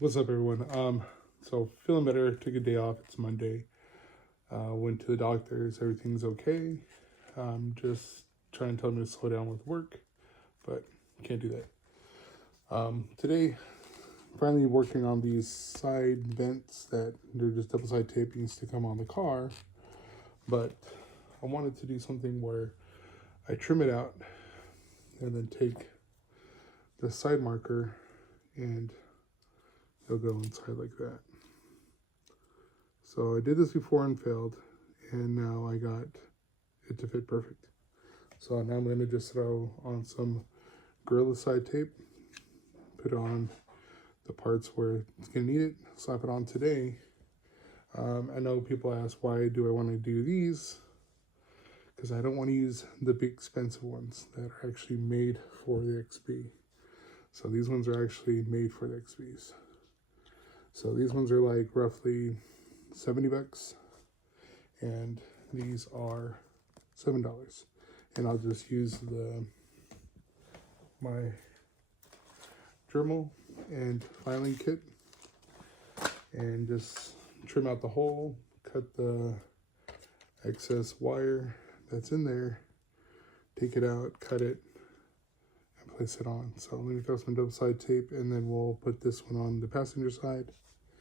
What's up, everyone? So feeling better. Took a day off. It's Monday. Went to the doctors. Everything's okay. Just trying to tell me to slow down with work, but can't do that. Today, finally working on these side vents that they're just double side taping to come on the car. But I wanted to do something where I trim it out and then take the side marker and they'll go inside like that. So I did this before and failed, and now I got it to fit perfect. So now I'm going to just throw on some Gorilla side tape, put on the parts where it's going to need it, slap it on today. I know people ask, why do I want to do these? Because I don't want to use the big expensive ones that are actually made for the XB. So these ones are actually made for the XBs. So these ones are like roughly 70 bucks, and these are $7. And I'll just use my Dremel and filing kit and just trim out the hole, cut the excess wire that's in there, take it out, cut it, and place it on. So let me throw some double side tape, and then we'll put this one on the passenger side,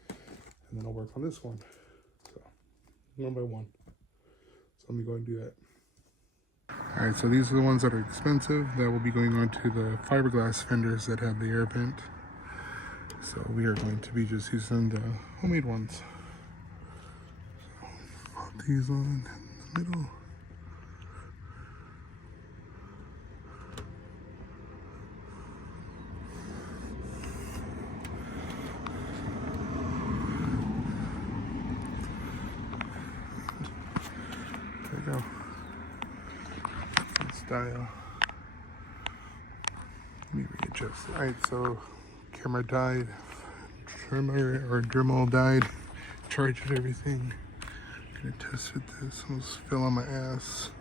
and then I'll work on this one. So one by one. So let me go and do that. All right, so these are the ones that are expensive that will be going on to the fiberglass fenders that have the air vent. So we are going to be just using the homemade ones. So pop these on in the middle. There you go. Style. Let me readjust. Alright, so camera died, trimmer or Dremel died, charged everything. Gonna test with this. Almost fell on my ass.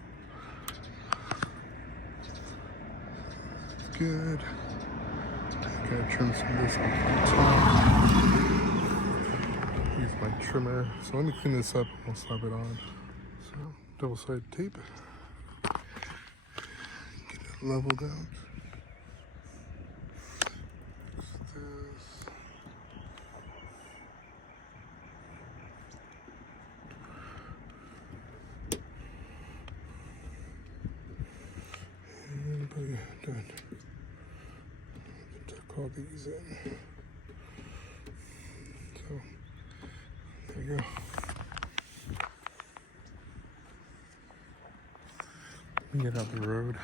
It's good. Gotta trim some of this off the top. Use my trimmer. So let me clean this up and we'll slap it on. So double sided tape. Get it leveled out. Done. Tuck all these in. So there you go. Get out the road.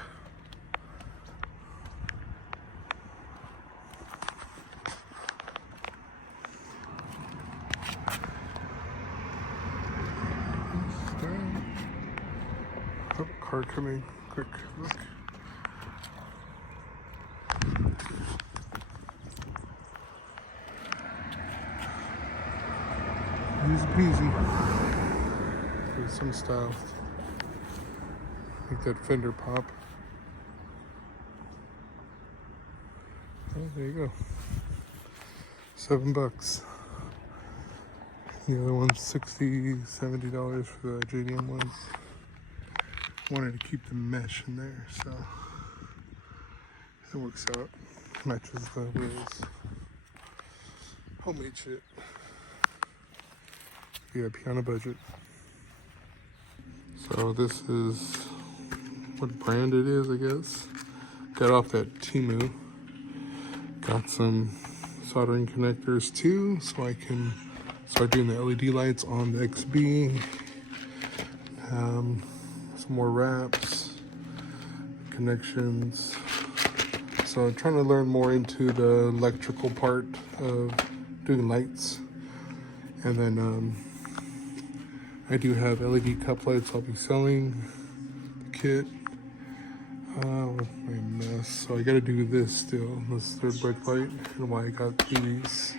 Oh, car coming. Quick look. Easy peasy. Give it some style. Make that fender pop. Oh, there you go. $7. The other one's $60, $70 for the JDM ones. Wanted to keep the mesh in there, so it works out. Matches the wheels. Homemade shit. VIP on a budget. So this is what brand it is, I guess. Got off that Temu. Got some soldering connectors too, so I can start doing the LED lights on the XB. Some more wraps, connections. So I'm trying to learn more into the electrical part of doing lights. And then I do have LED cup lights I'll be selling, the kit. My mess. So I gotta do this still, this third brake light, and why I got these.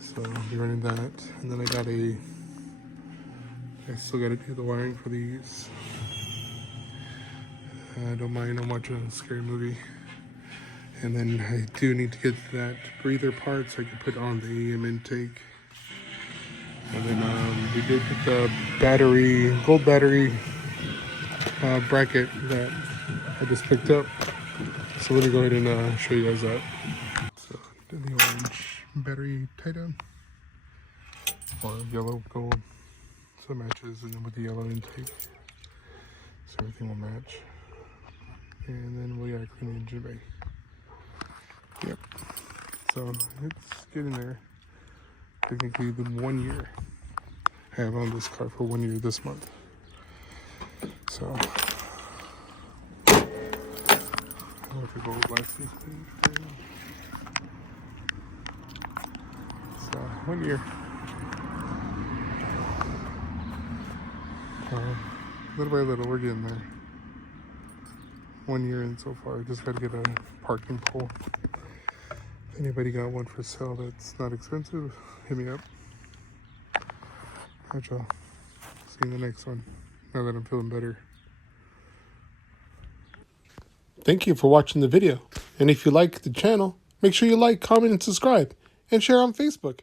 So I'll be running that. And then I still gotta do the wiring for these. I don't mind, I'm watching a scary movie. And then I do need to get that breather part so I can put on the AM intake. And then we did get the battery, gold battery bracket that I just picked up. So let me go ahead and show you guys that. So the orange battery tie down, or yellow gold, so it matches, and then with the yellow intake, so everything will match. And then we gotta clean the engine bay. Yep. So it's getting there. Technically, the 1 year. I have on this car for 1 year this month. So with the gold license plate. So 1 year. Little by little, we're getting there. 1 year in so far. Just gotta get a parking pole. If anybody got one for sale that's not expensive, hit me up. Alright, y'all. See you in the next one. Now that I'm feeling better. Thank you for watching the video. And if you like the channel, make sure you like, comment, and subscribe. And share on Facebook.